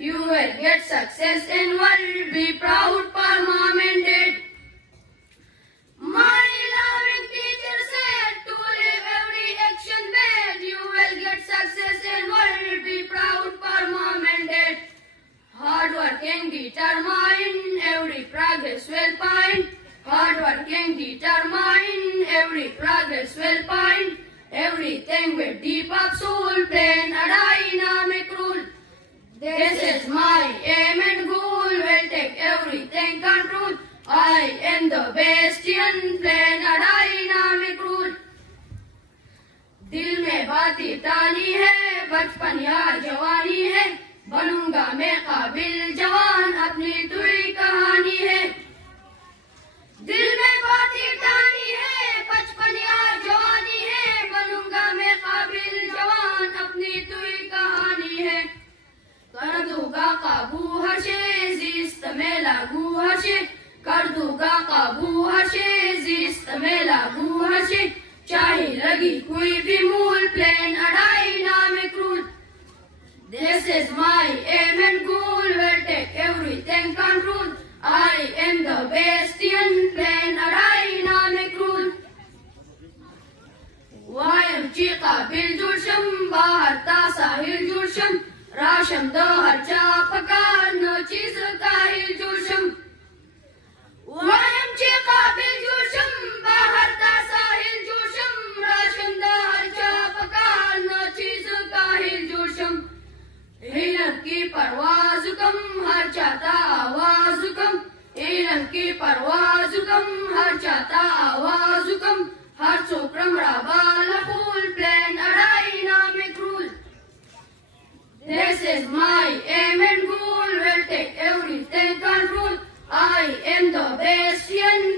You will get success in world, be proud, permanent. My loving teacher said to live every action made. You will get success in world, be proud, permanent. Hard working, determined, every progress will find. Hard working, determined, every progress will find. Everything with deep of soul, plain a dynamic rule. This is my aim and goal, will take everything control. I am the bastion, plain a dynamic rule. दिल में बातें तानी है, बचपन या जवानी है, बनूंगा मैं काबिल जवान, अपनी तू ही कहानी है. दिल में बातें तानी है, बचपन या जवानी है, बनूंगा मैं काबिल जवान, अपनी तू ही कहानी है. कर दूंगा काबू हर्षे, जिस्त में लागू हर्षे, कर दूंगा काबू हर्षे, जिस्त में लागू हर्षे. चाहे लगी कोई भी मूल, plane a dynamic rule. This is my aim and goal, will take everything control. I am the bastion, plain a dynamic rule. वायम चीका बिल जुर्शम, बाहर ता साहिल जुर्शम, राशम दहर चापकार, नो चीज काहिल जुर्शम. वायम चीका बिल जुर्शम, बाहर ता साहिल जुर्शम, राशम दहर चापकार, नो चीज काहिल जुर्शम. इलम की परवाज कम, हर चाहता आवाज कम. इलम की परवाज कम, हर चाहता आवाज कम. हर चोक्रम राबाल फूल, plane a dynamic rule. This is my aim and goal, will take everything control. I am the bastion,